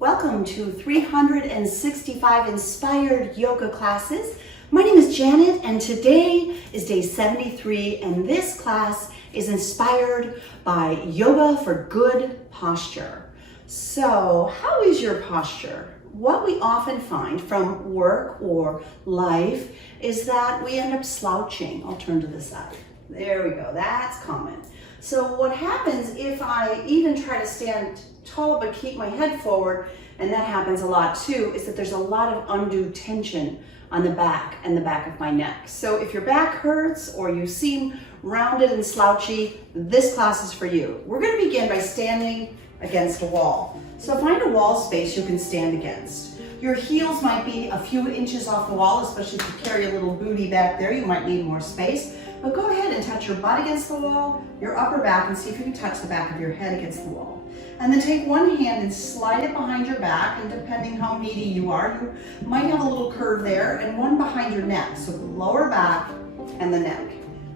Welcome to 365 Inspired Yoga Classes. My name is Janet and today is day 73 and this class is inspired by yoga for good posture. So how is your posture? What we often find from work or life is that we end up slouching. I'll turn to the side. There we go, that's common. So what happens if I even try to stand tall but keep my head forward, and that happens a lot too, is that there's a lot of undue tension on the back and the back of my neck. So if your back hurts or you seem rounded and slouchy, this class is for you. We're going to begin by standing against a wall. So find a wall space you can stand against. Your heels might be a few inches off the wall, especially if you carry a little booty back there, you might need more space. But go ahead and touch your butt against the wall, your upper back, and see if you can touch the back of your head against the wall. And then take one hand and slide it behind your back, and depending how meaty you are, you might have a little curve there, and one behind your neck, so the lower back and the neck.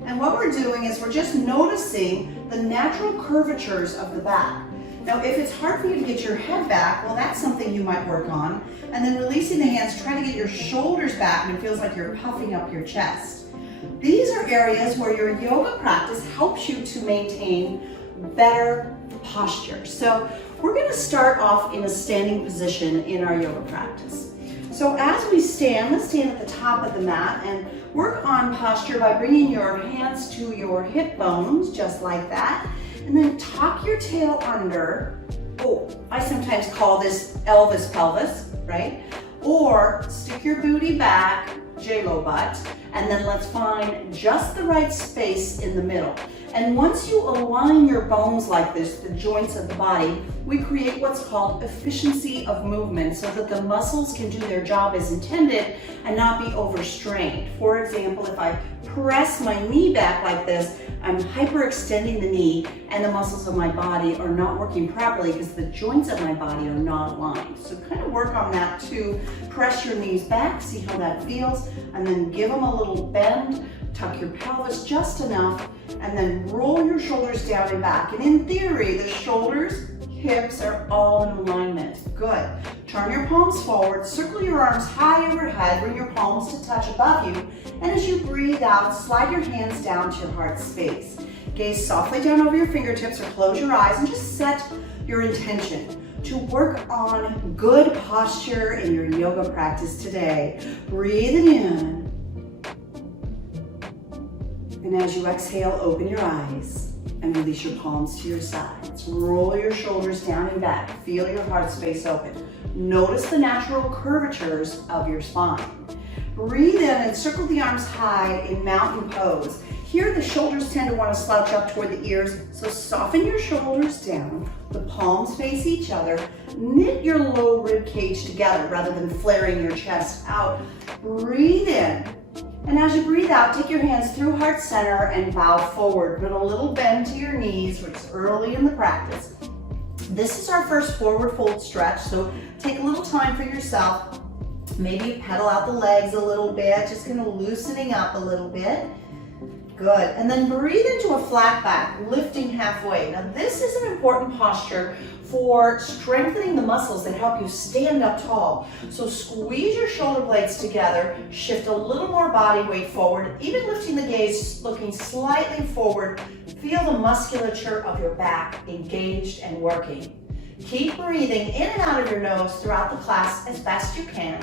And what we're doing is we're just noticing the natural curvatures of the back. Now, if it's hard for you to get your head back, well, that's something you might work on. And then releasing the hands, try to get your shoulders back, and it feels like you're puffing up your chest. These are areas where your yoga practice helps you to maintain better posture. So we're going to start off in a standing position in our yoga practice. So as we stand, let's stand at the top of the mat and work on posture by bringing your hands to your hip bones, just like that. And then tuck your tail under. Oh, I sometimes call this Elvis pelvis, right? Or stick your booty back, J-Lo butt, and then let's find just the right space in the middle. And once you align your bones like this, the joints of the body, we create what's called efficiency of movement so that the muscles can do their job as intended and not be overstrained. For example, if I press my knee back like this, I'm hyperextending the knee and the muscles of my body are not working properly because the joints of my body are not aligned. So kind of work on that too. Press your knees back, see how that feels, and then give them a little bend. Tuck your pelvis just enough, and then roll your shoulders down and back. And in theory, the shoulders, hips are all in alignment. Good. Turn your palms forward, circle your arms high overhead, bring your palms to touch above you, and as you breathe out, slide your hands down to your heart space. Gaze softly down over your fingertips or close your eyes and just set your intention to work on good posture in your yoga practice today. Breathe it in. And as you exhale, open your eyes and release your palms to your sides. Roll your shoulders down and back. Feel your heart space open. Notice the natural curvatures of your spine. Breathe in and circle the arms high in mountain pose. Here the shoulders tend to want to slouch up toward the ears, so soften your shoulders down. The palms face each other. Knit your low rib cage together rather than flaring your chest out. Breathe in. And as you breathe out, take your hands through heart center and bow forward. Put a little bend to your knees, which is early in the practice. This is our first forward fold stretch, so take a little time for yourself. Maybe pedal out the legs a little bit, just kind of loosening up a little bit. Good. And then breathe into a flat back, lifting halfway. Now this is an important posture for strengthening the muscles that help you stand up tall. So squeeze your shoulder blades together, shift a little more body weight forward, even lifting the gaze, looking slightly forward. Feel the musculature of your back engaged and working. Keep breathing in and out of your nose throughout the class as best you can.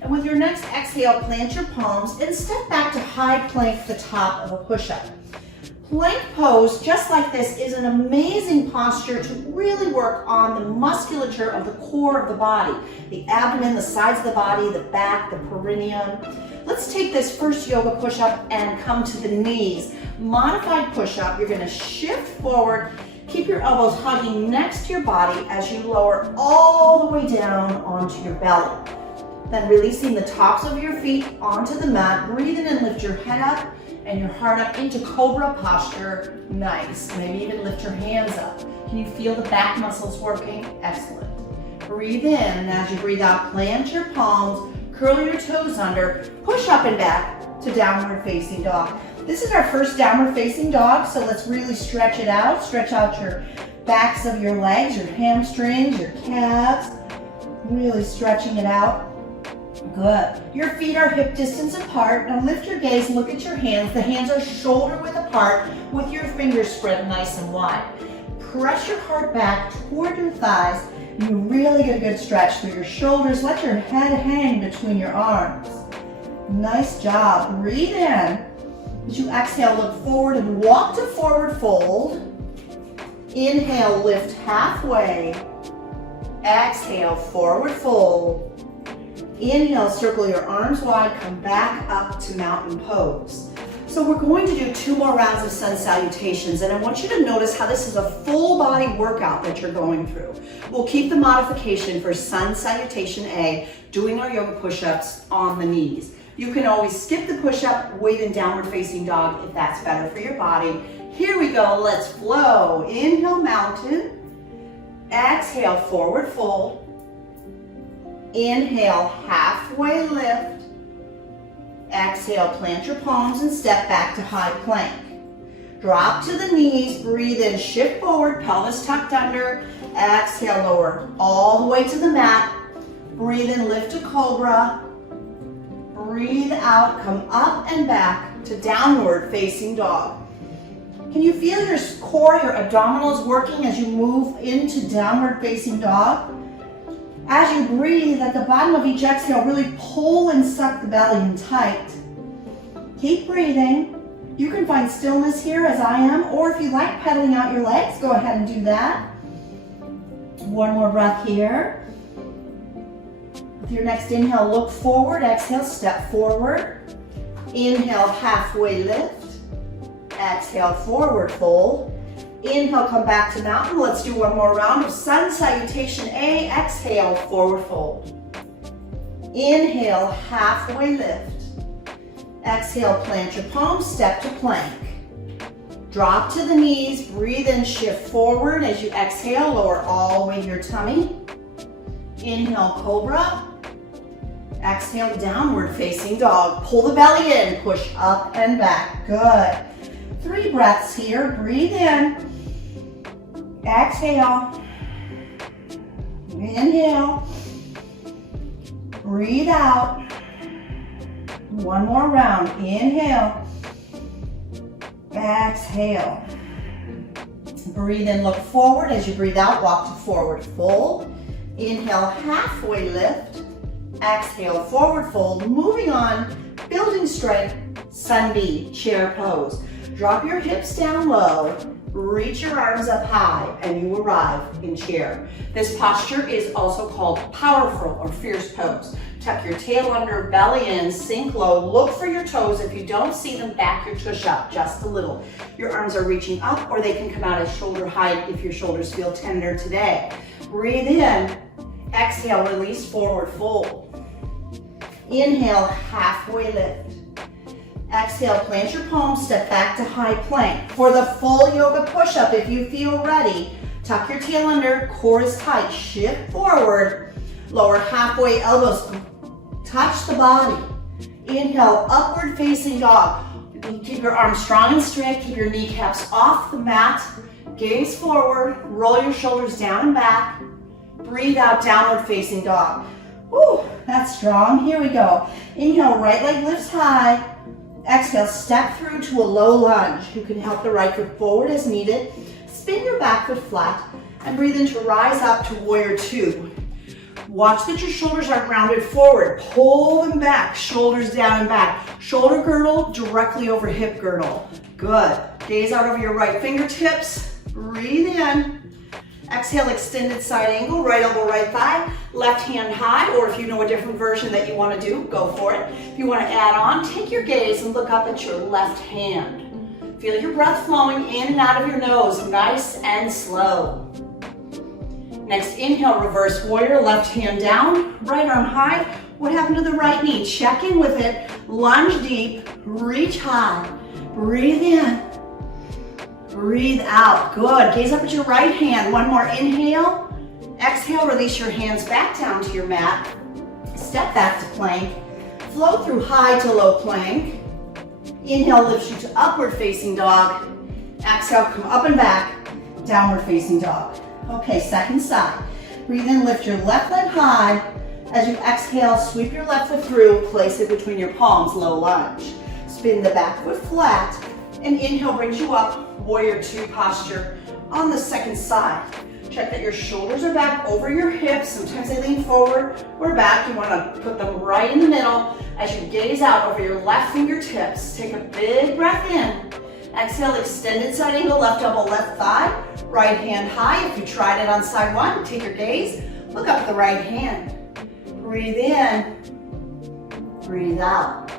And with your next exhale, plant your palms and step back to high plank, the top of a push-up. Plank pose, just like this, is an amazing posture to really work on the musculature of the core of the body, the abdomen, the sides of the body, the back, the perineum. Let's take this first yoga push-up and come to the knees. Modified push-up, you're going to shift forward. Keep your elbows hugging next to your body as you lower all the way down onto your belly. Then releasing the tops of your feet onto the mat. Breathe in and lift your head up and your heart up into Cobra posture. Nice. Maybe even lift your hands up. Can you feel the back muscles working? Excellent. Breathe in, and as you breathe out, plant your palms, curl your toes under, push up and back to downward facing dog. This is our first downward facing dog, so let's really stretch it out. Stretch out your backs of your legs, your hamstrings, your calves. Really stretching it out. Good. Your feet are hip distance apart. Now lift your gaze, look at your hands. The hands are shoulder width apart with your fingers spread nice and wide. Press your heart back toward your thighs. You really get a good stretch through your shoulders. Let your head hang between your arms. Nice job. Breathe in. As you exhale, look forward and walk to forward fold. Inhale, lift halfway. Exhale, forward fold. Inhale, circle your arms wide, come back up to mountain pose. So we're going to do 2 more rounds of sun salutations, and I want you to notice how this is a full body workout that you're going through. We'll keep the modification for sun salutation A, doing our yoga push-ups on the knees. You can always skip the push-up, wait in downward facing dog if that's better for your body. Here we go, let's flow. Inhale, mountain. Exhale, forward fold. Inhale, halfway lift. Exhale, plant your palms and step back to high plank. Drop to the knees, breathe in, shift forward, pelvis tucked under. Exhale, lower all the way to the mat. Breathe in, lift to Cobra. Breathe out, come up and back to downward facing dog. Can you feel your core, your abdominals working as you move into downward facing dog? As you breathe, at the bottom of each exhale, really pull and suck the belly in tight. Keep breathing. You can find stillness here as I am, or if you like pedaling out your legs, go ahead and do that. One more breath here. With your next inhale, look forward. Exhale, step forward. Inhale, halfway lift. Exhale, forward fold. Inhale, come back to mountain. Let's do one more round of sun salutation A. Exhale, forward fold. Inhale, halfway lift. Exhale, plant your palms, step to plank. Drop to the knees, breathe in, shift forward. As you exhale, lower all the way to your tummy. Inhale, Cobra. Exhale, downward facing dog. Pull the belly in, push up and back. Good. 3 breaths here. Breathe in. Exhale. Inhale. Breathe out. One more round. Inhale. Exhale. Breathe in, look forward. As you breathe out, walk to forward fold. Inhale, halfway lift. Exhale, forward fold. Moving on, building strength, sun B, chair pose. Drop your hips down low, reach your arms up high, and you arrive in chair. This posture is also called powerful or fierce pose. Tuck your tail under, belly in, sink low. Look for your toes. If you don't see them, back your tush up just a little. Your arms are reaching up, or they can come out at shoulder height if your shoulders feel tender today. Breathe in. Exhale, release, forward fold. Inhale, halfway lift. Exhale, plant your palms, step back to high plank. For the full yoga push-up, if you feel ready, tuck your tail under, core is tight, shift forward, lower halfway, elbows touch the body. Inhale, upward facing dog. Keep your arms strong and straight, keep your kneecaps off the mat, gaze forward, roll your shoulders down and back. Breathe out, downward facing dog. Woo, that's strong. Here we go. Inhale, right leg lifts high. Exhale, step through to a low lunge. You can help the right foot forward as needed. Spin your back foot flat and breathe in to rise up to warrior 2. Watch that your shoulders are grounded forward. Pull them back, shoulders down and back. Shoulder girdle directly over hip girdle. Good. Gaze out over your right fingertips. Breathe in. Exhale, extended side angle, right elbow, right thigh, left hand high, or if you know a different version that you want to do, go for it. If you want to add on, take your gaze and look up at your left hand. Feel your breath flowing in and out of your nose, nice and slow. Next, inhale, reverse warrior, left hand down, right arm high. What happened to the right knee? Check in with it, lunge deep, reach high, breathe in. Breathe out. Good. Gaze up at your right hand. One more inhale. Exhale, release your hands back down to your mat. Step back to plank. Flow through high to low plank. Inhale lifts you to upward facing dog. Exhale, come up and back. Downward facing dog. Okay, second side. Breathe in, lift your left leg high. As you exhale, sweep your left foot through, place it between your palms, low lunge. Spin the back foot flat, and inhale brings you up, warrior two posture on the second side. Check that your shoulders are back over your hips. Sometimes they lean forward or back. You want to put them right in the middle as you gaze out over your left fingertips. Take a big breath in. Exhale, extended side angle, left elbow, left thigh. Right hand high. If you tried it on side one, take your gaze. Look up at the right hand. Breathe in. Breathe out.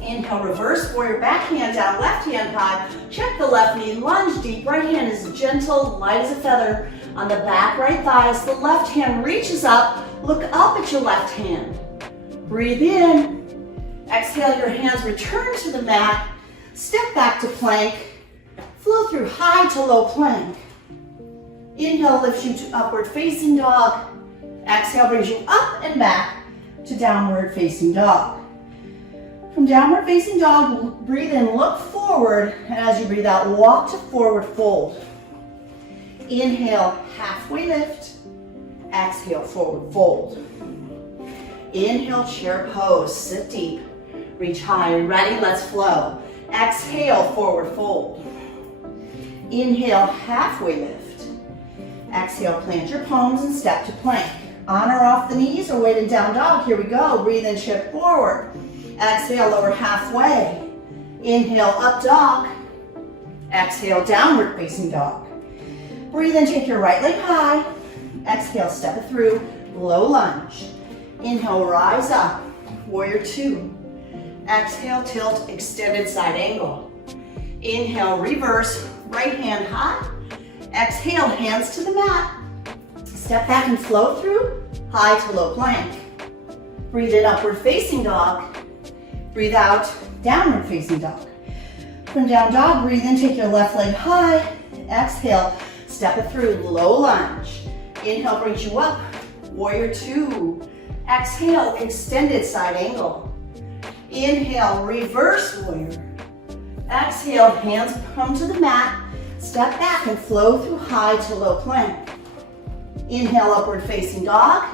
Inhale, reverse warrior, back hand down, left hand high. Check the left knee, lunge deep. Right hand is gentle, light as a feather on the back right thigh. As the left hand reaches up, look up at your left hand. Breathe in. Exhale, your hands return to the mat. Step back to plank. Flow through high to low plank. Inhale lifts you to upward facing dog. Exhale brings you up and back to downward facing dog. From downward facing dog, breathe in, look forward, and as you breathe out, walk to forward fold. Inhale, halfway lift. Exhale, forward fold. Inhale, chair pose, sit deep. Reach high, ready, let's flow. Exhale, forward fold. Inhale, halfway lift. Exhale, plant your palms and step to plank. On or off the knees or weighted down dog, here we go. Breathe in, shift forward. Exhale, lower halfway. Inhale, up dog. Exhale, downward facing dog. Breathe in, take your right leg high. Exhale, step it through, low lunge. Inhale, rise up, warrior two. Exhale, tilt, extended side angle. Inhale, reverse, right hand high. Exhale, hands to the mat. Step back and flow through, high to low plank. Breathe in, upward facing dog. Breathe out, downward facing dog. From down dog, breathe in, take your left leg high. Exhale, step it through, low lunge. Inhale brings you up, warrior two. Exhale, extended side angle. Inhale, reverse warrior. Exhale, hands come to the mat. Step back and flow through high to low plank. Inhale, upward facing dog.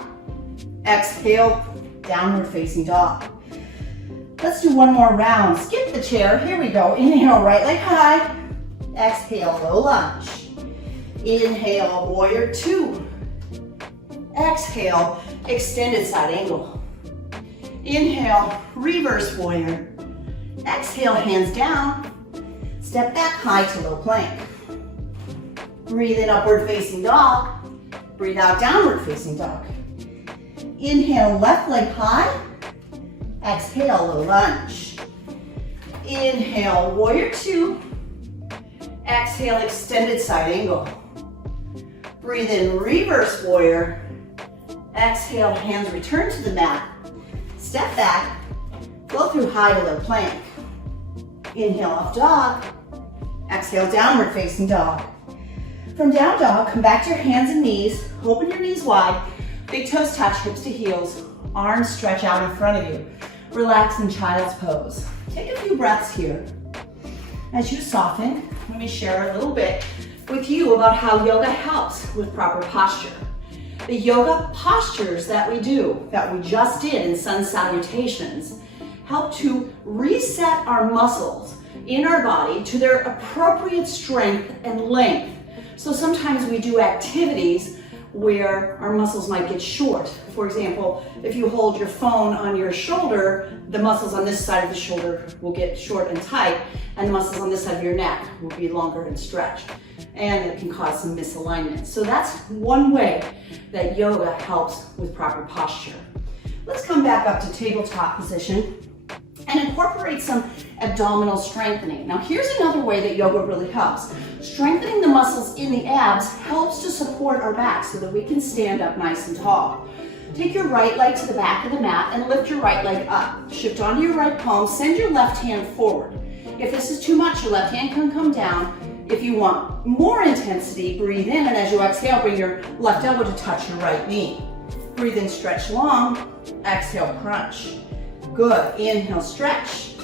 Exhale, downward facing dog. Let's do one more round. Skip the chair. Here we go. Inhale, right leg high. Exhale, low lunge. Inhale, warrior two. Exhale, extended side angle. Inhale, reverse warrior. Exhale, hands down. Step back high to low plank. Breathe in, upward facing dog. Breathe out, downward facing dog. Inhale, left leg high. Exhale, low lunge. Inhale, warrior two. Exhale, extended side angle. Breathe in, reverse warrior. Exhale, hands return to the mat. Step back, flow through high to low plank. Inhale, up dog. Exhale, downward facing dog. From down dog, come back to your hands and knees. Open your knees wide. Big toes touch, hips to heels. Arms stretch out in front of you. Relax in child's pose. Take a few breaths here. As you soften, let me share a little bit with you about how yoga helps with proper posture. The yoga postures that we do, that we just did in sun salutations, help to reset our muscles in our body to their appropriate strength and length. So sometimes we do activities where our muscles might get short. For example, if you hold your phone on your shoulder, the muscles on this side of the shoulder will get short and tight, and the muscles on this side of your neck will be longer and stretched. And it can cause some misalignment. So that's one way that yoga helps with proper posture. Let's come back up to tabletop position and incorporate some abdominal strengthening. Now here's another way that yoga really helps. Strengthening the muscles in the abs helps to support our back so that we can stand up nice and tall. Take your right leg to the back of the mat and lift your right leg up. Shift onto your right palm, send your left hand forward. If this is too much, your left hand can come down. If you want more intensity, breathe in, and as you exhale, bring your left elbow to touch your right knee. Breathe in, stretch long, exhale, crunch. Good, inhale, stretch,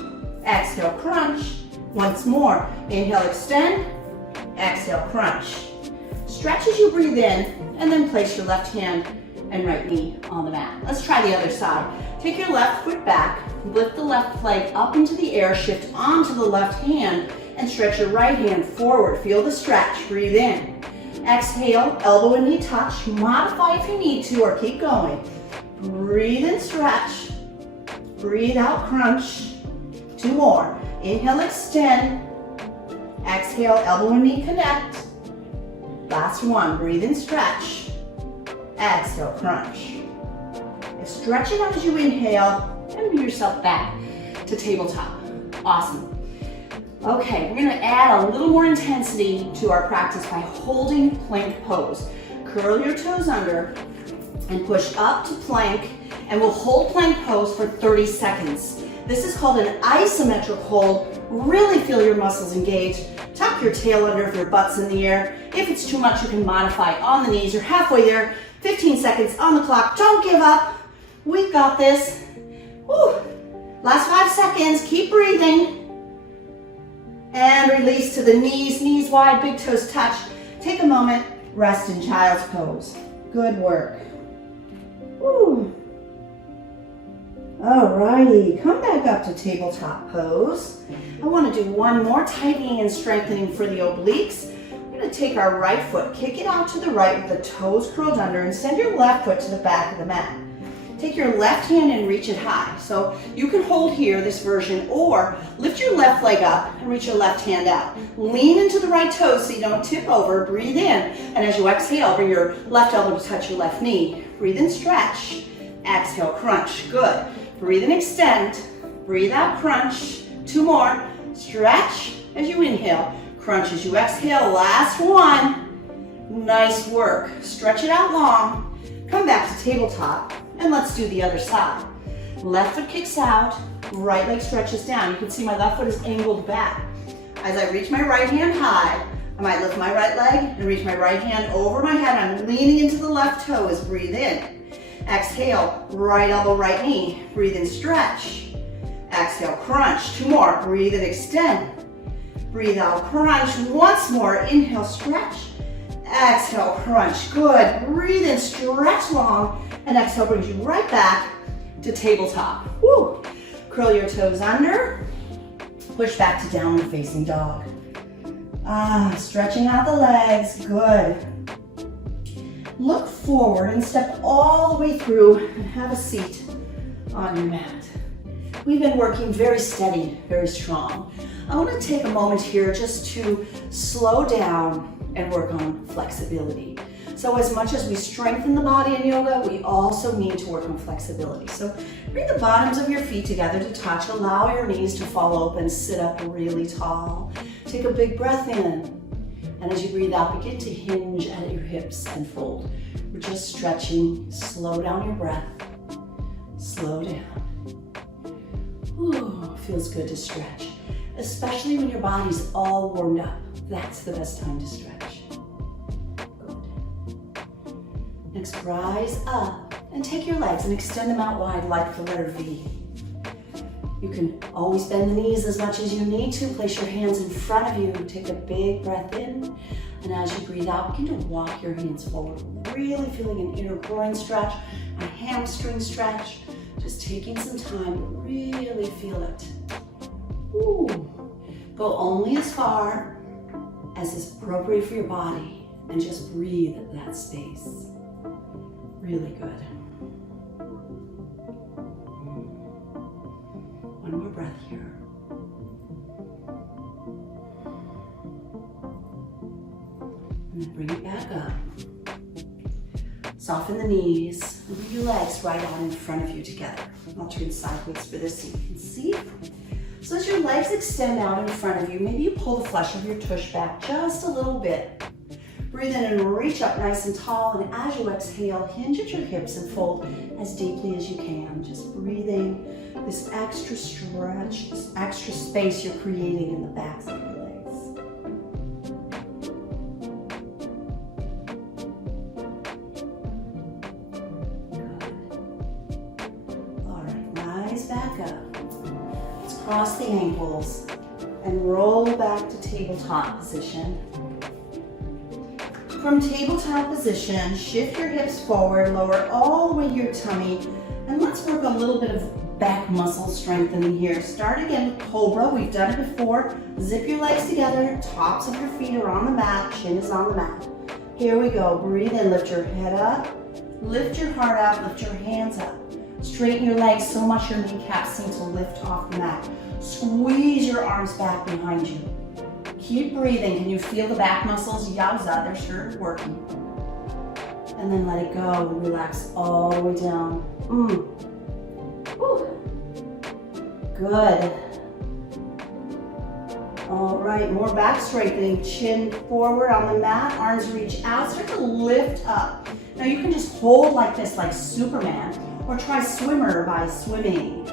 exhale, crunch. Once more, inhale, extend, exhale, crunch. Stretch as you breathe in, and then place your left hand and right knee on the mat. Let's try the other side. Take your left foot back, lift the left leg up into the air, shift onto the left hand, and stretch your right hand forward. Feel the stretch, breathe in. Exhale, elbow and knee touch. Modify if you need to or keep going. Breathe in, stretch. Breathe out, crunch. 2 more. Inhale, extend. Exhale, elbow and knee connect. Last one, breathe in, stretch. Exhale, crunch. Stretch it out as you inhale and bring yourself back to tabletop. Awesome. Okay, we're gonna add a little more intensity to our practice by holding plank pose. Curl your toes under and push up to plank, and we'll hold plank pose for 30 seconds. This is called an isometric hold. Really feel your muscles engage. Tuck your tail under if your butt's in the air. If it's too much, you can modify on the knees. You're halfway there. 15 seconds on the clock. Don't give up. We've got this. Woo. Last 5 seconds. Keep breathing. And release to the knees. Knees wide, big toes touch. Take a moment. Rest in child's pose. Good work. Woo. Alrighty, come back up to tabletop pose. I want to do one more tightening and strengthening for the obliques. We're going to take our right foot, kick it out to the right with the toes curled under, and send your left foot to the back of the mat. Take your left hand and reach it high. So you can hold here, this version, or lift your left leg up and reach your left hand out. Lean into the right toes so you don't tip over. Breathe in, and as you exhale, bring your left elbow to touch your left knee. Breathe in, stretch. Exhale, crunch. Good. Breathe in, extend. Breathe out, crunch. 2 more. Stretch as you inhale. Crunch as you exhale. Last one. Nice work. Stretch it out long. Come back to tabletop, and let's do the other side. Left foot kicks out. Right leg stretches down. You can see my left foot is angled back. As I reach my right hand high, I might lift my right leg and reach my right hand over my head. I'm leaning into the left toe as breathe in. Exhale, right elbow, right knee. Breathe in, stretch. Exhale, crunch. 2 more. Breathe in, extend. Breathe out, crunch. Once more. Inhale, stretch. Exhale, crunch. Good. Breathe in, stretch long. And exhale brings you right back to tabletop. Woo. Curl your toes under. Push back to downward facing dog. Stretching out the legs. Good. Look forward and step all the way through and have a seat on your mat. We've been working very steady, very strong. I want to take a moment here just to slow down and work on flexibility. So as much as we strengthen the body in yoga, we also need to work on flexibility. So bring the bottoms of your feet together to touch. Allow your knees to fall open. Sit up really tall. Take a big breath in. And as you breathe out, begin to hinge at your hips and fold. We're just stretching. Slow down your breath. Slow down. Ooh, feels good to stretch. Especially when your body's all warmed up. That's the best time to stretch. Good. Next, rise up and take your legs and extend them out wide like the letter V. You can always bend the knees as much as you need to. Place your hands in front of you. Take a big breath in. And as you breathe out, begin to walk your hands forward. Really feeling an inner groin stretch, a hamstring stretch. Just taking some time to really feel it. Ooh. Go only as far as is appropriate for your body. And just breathe at that space. Really good. One more breath here. And then bring it back up. Soften the knees and bring your legs right out in front of you together. I'll turn sideways for this so you can see. So as your legs extend out in front of you, maybe you pull the flesh of your tush back just a little bit. Breathe in and reach up nice and tall, and as you exhale, hinge at your hips and fold as deeply as you can. Just breathing this extra stretch, this extra space you're creating in the backs of your legs. Good. All right, rise back up. Let's cross the ankles and roll back to tabletop position. From tabletop position, shift your hips forward, lower all the way to your tummy, and let's work a little bit of back muscle strengthening here. Start again with Cobra. We've done it before. Zip your legs together, tops of your feet are on the mat, chin is on the mat. Here we go. Breathe in, lift your head up, lift your heart up, lift your hands up. Straighten your legs so much your kneecaps seem to lift off the mat. Squeeze your arms back behind you. Keep breathing. Can you feel the back muscles? Yowza, they're sure working. And then let it go. Relax all the way down. Good. All right, more back straightening. Chin forward on the mat, arms reach out. Start to lift up. Now you can just hold like this, like Superman, or try swimmer by swimming.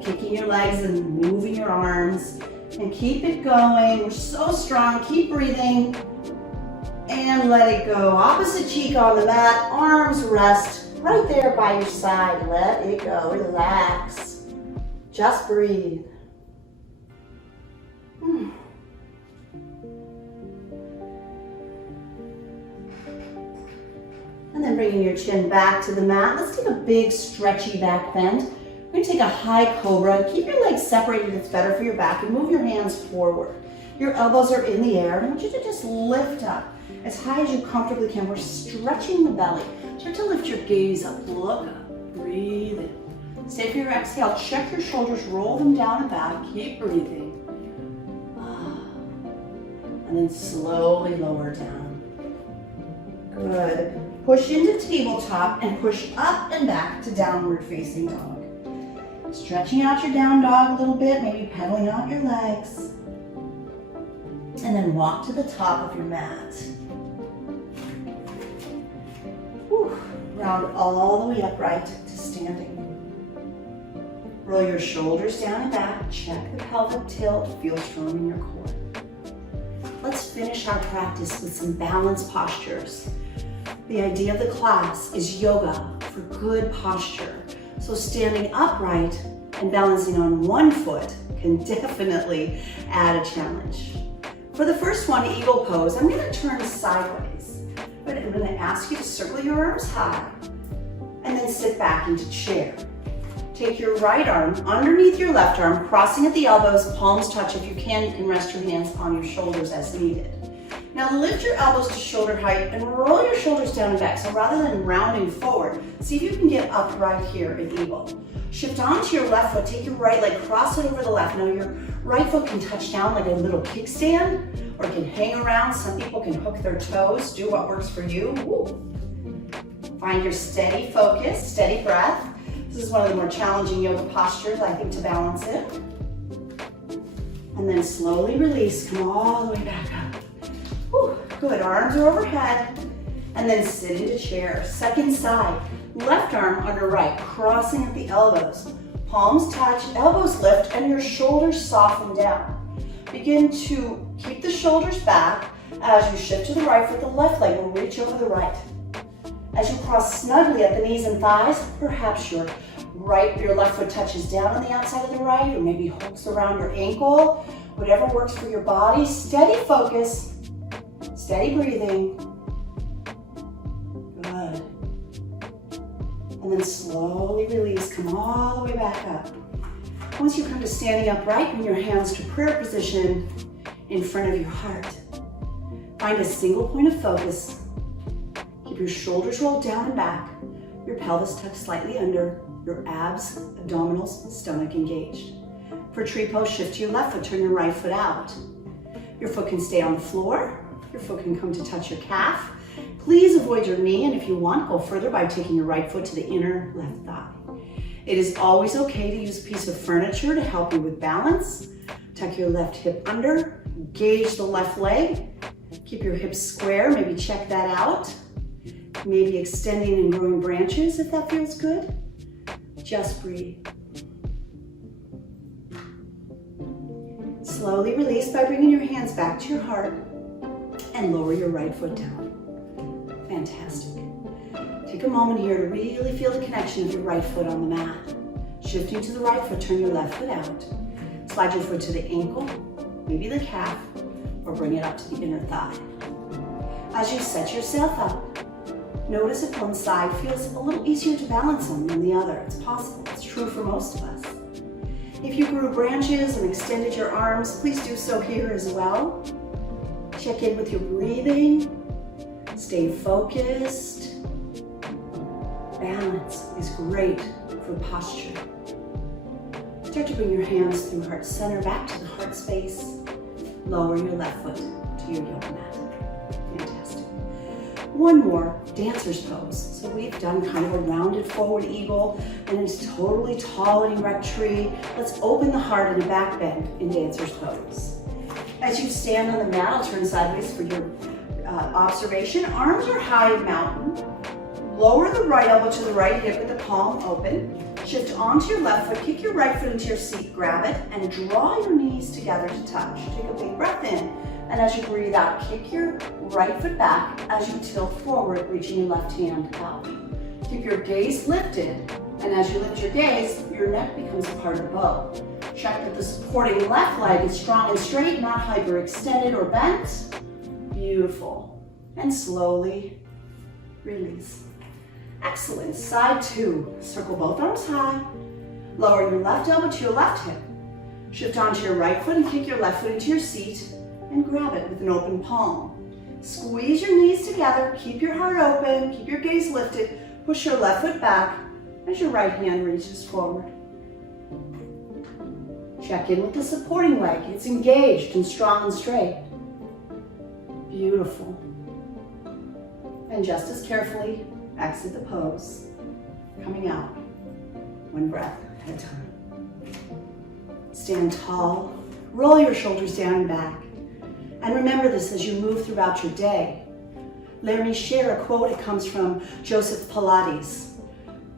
Kicking your legs and moving your arms. And keep it going. We're so strong. Keep breathing. And let it go. Opposite cheek on the mat. Arms rest right there by your side. Let it go. Relax. Just breathe. And then bringing your chin back to the mat. Let's take a big stretchy back bend. We're going to take a high cobra. Keep your legs separated, it's better for your back, and move your hands forward. Your elbows are in the air. I want you to just lift up as high as you comfortably can. We're stretching the belly. Start to lift your gaze up. Look up. Breathe in. Stay for your exhale. Check your shoulders. Roll them down and back. Keep breathing. And then slowly lower down. Good. Push into tabletop and push up and back to downward facing dog. Stretching out your down dog a little bit, maybe pedaling out your legs. And then walk to the top of your mat. Round all the way upright to standing. Roll your shoulders down and back. Check the pelvic tilt. Feel firm in your core. Let's finish our practice with some balance postures. The idea of the class is yoga for good posture. So standing upright and balancing on one foot can definitely add a challenge. For the first one, eagle pose, I'm going to turn sideways. But I'm going to ask you to circle your arms high and then sit back into chair. Take your right arm underneath your left arm, crossing at the elbows, palms touch. If you can rest your hands on your shoulders as needed. Now lift your elbows to shoulder height and roll your shoulders down and back. So rather than rounding forward, see if you can get upright here in eagle. Shift onto your left foot, take your right leg, cross it over the left. Now your right foot can touch down like a little kickstand or it can hang around. Some people can hook their toes, do what works for you. Find your steady focus, steady breath. This is one of the more challenging yoga postures, I think, to balance it. And then slowly release, come all the way back up. Good, arms are overhead, and then sit into chair. Second side, left arm under right, crossing at the elbows. Palms touch, elbows lift, and your shoulders soften down. Begin to keep the shoulders back as you shift to the right foot. The left leg will reach over the right. As you cross snugly at the knees and thighs, perhaps your left foot touches down on the outside of the right, or maybe hooks around your ankle. Whatever works for your body. Steady focus. Steady breathing. Good. And then slowly release. Come all the way back up. Once you come to standing upright, bring your hands to prayer position in front of your heart. Find a single point of focus. Keep your shoulders rolled down and back. Your pelvis tucked slightly under. Your abs, abdominals, and stomach engaged. For tree pose, shift to your left foot. Turn your right foot out. Your foot can stay on the floor. Your foot can come to touch your calf. Please avoid your knee, and if you want, go further by taking your right foot to the inner left thigh. It is always okay to use a piece of furniture to help you with balance. Tuck your left hip under, engage the left leg. Keep your hips square, maybe check that out. Maybe extending and growing branches if that feels good. Just breathe. Slowly release by bringing your hands back to your heart and lower your right foot down. Fantastic. Take a moment here to really feel the connection of your right foot on the mat. Shifting to the right foot, turn your left foot out. Slide your foot to the ankle, maybe the calf, or bring it up to the inner thigh. As you set yourself up, notice if one side feels a little easier to balance on than the other. It's possible. It's true for most of us. If you grew branches and extended your arms, please do so here as well. Check in with your breathing. Stay focused. Balance is great for posture. Start to bring your hands through heart center back to the heart space. Lower your left foot to your yoga mat. Fantastic. One more, dancer's pose. So we've done kind of a rounded forward eagle and it's totally tall and erect tree. Let's open the heart in a back bend in dancer's pose. As you stand on the mat, I'll turn sideways for your observation. Arms are high in mountain. Lower the right elbow to the right hip with the palm open. Shift onto your left foot, kick your right foot into your seat, grab it, and draw your knees together to touch. Take a big breath in, and as you breathe out, kick your right foot back as you tilt forward, reaching your left hand out. Keep your gaze lifted, and as you lift your gaze, your neck becomes a part of the bow. Check that the supporting left leg is strong and straight, not hyperextended or bent. Beautiful. And slowly release. Excellent. Side two. Circle both arms high. Lower your left elbow to your left hip. Shift onto your right foot and kick your left foot into your seat and grab it with an open palm. Squeeze your knees together. Keep your heart open. Keep your gaze lifted. Push your left foot back as your right hand reaches forward. Check in with the supporting leg. It's engaged and strong and straight. Beautiful. And just as carefully, exit the pose, coming out, one breath at a time. Stand tall, roll your shoulders down and back. And remember this as you move throughout your day. Let me share a quote. It comes from Joseph Pilates.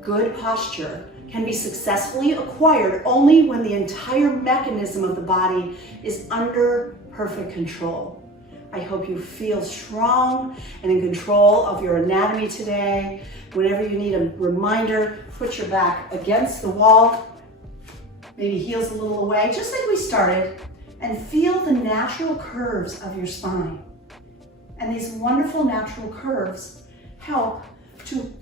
Good posture can be successfully acquired only when the entire mechanism of the body is under perfect control. I hope you feel strong and in control of your anatomy today. Whenever you need a reminder, put your back against the wall, maybe heels a little away, just like we started, and feel the natural curves of your spine. And these wonderful natural curves help to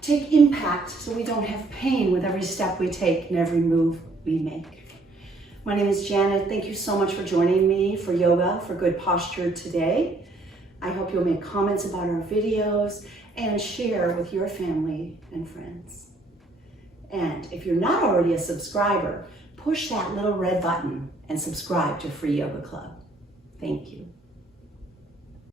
take impact so we don't have pain with every step we take and every move we make. My name is Janet. Thank you so much for joining me for Yoga for Good Posture today. I hope you'll make comments about our videos and share with your family and friends. And if you're not already a subscriber, push that little red button and subscribe to Free Yoga Club. Thank you.